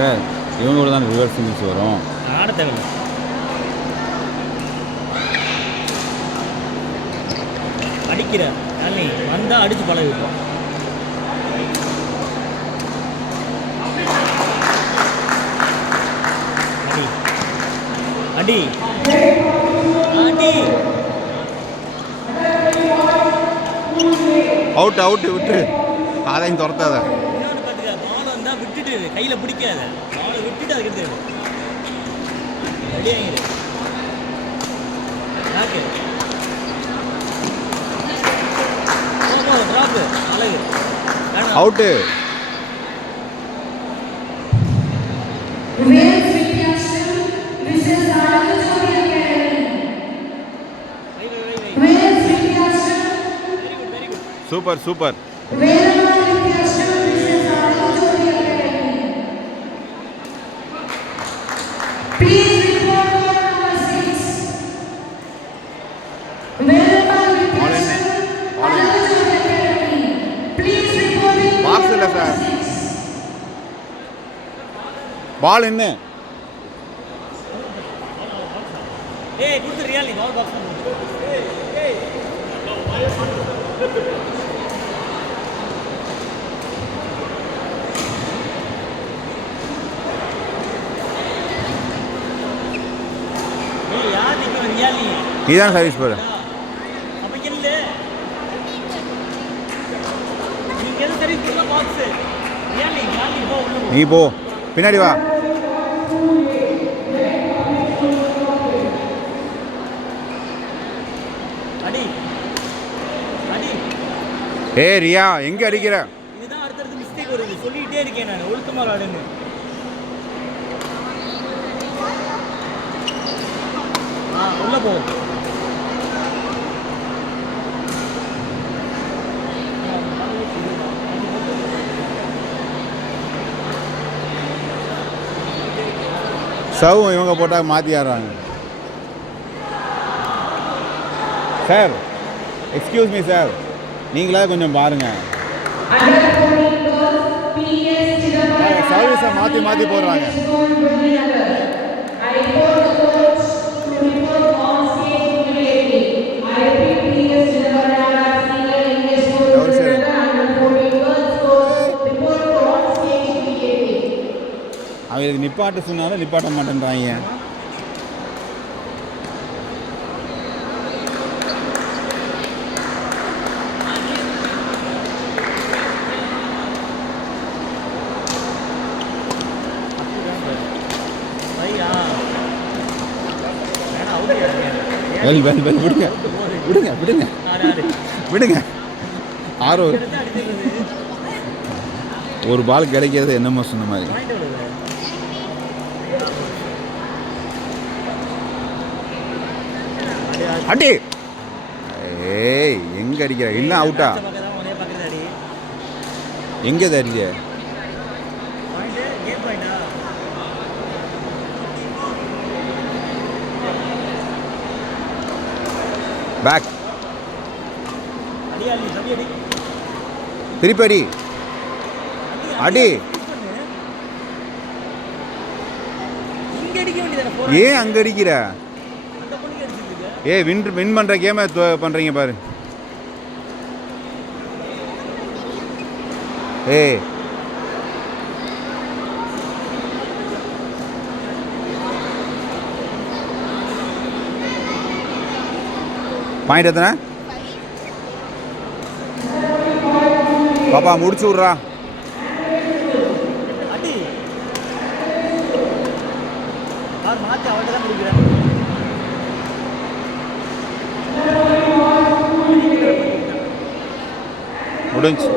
Sir இவங்க கூட தான் ரிவர்ஸ் சிங்கிள்ஸ் வரும். ஆட தேவையில்லை. அடிக்கிற நீ வந்தால் அடித்து பழகிப்போம். அடி அடி அவுட் அவுட்டு விட்டு அதையும் துரத்தாத. இன்னொன்று பார்த்துக்க, பால் வந்தால் விட்டுட்டு கையில் பிடிக்காத, பாலை விட்டுட்டு அதுக்கு ரெடியாகிடு. யாருக்கு ட்ராப்பு அழகு அவுட்டு. Super super. பாக்ஸ் இல்லை சார், பால் என்ன? ஏய் குட் ரியலி பால் பாக்ஸ். ஏய் யார் நிக்க ரியலி? நீதான் சர்வீஸ் போற. அப்ப இல்ல நீங்க எது சர்வீஸ் பண்ண பாக்ஸ் ரியலி ரியலி போ. நீ போ பின்னாடி வா. அடி அடி. ஏ ரியா எங்க அடிக்கிற? இதுதான் அடுத்தடுத்து மிஸ்டேக் வருது, சொல்லிட்டே இருக்கேன் நான். ஒழுக்கமா விளையாடுன்னு. உள்ள போ. சவும் இவங்க போட்டால் மாற்றி ஆடுறாங்க. சார் எக்ஸ்கியூஸ் மீ சார், நீங்களா கொஞ்சம் பாருங்கள். சர்வீஸை மாற்றி மாற்றி போடுறாங்க. அவங்களுக்கு நிப்பாட்ட சொன்னாலும் நிப்பாட்ட மாட்டேன்றாங்க. விடுங்க விடுங்க விடுங்க விடுங்க. ஆரோ ஒரு பால் கிடைக்கிறது என்னமோ சொன்ன மாதிரி. அடி. ஏய் எங்க அடிக்கிற? இல்ல அவுட்டா? எங்க அடிக்க? பேக் திருப்பி அடி. அடி. ஏன் அங்க அடிக்கிற? வின் பண்ற கேமை பண்றீங்க பாரு. பாயிண்ட் எத்தனை பாப்பா? முடிச்சு விட்றா. முடிஞ்சு.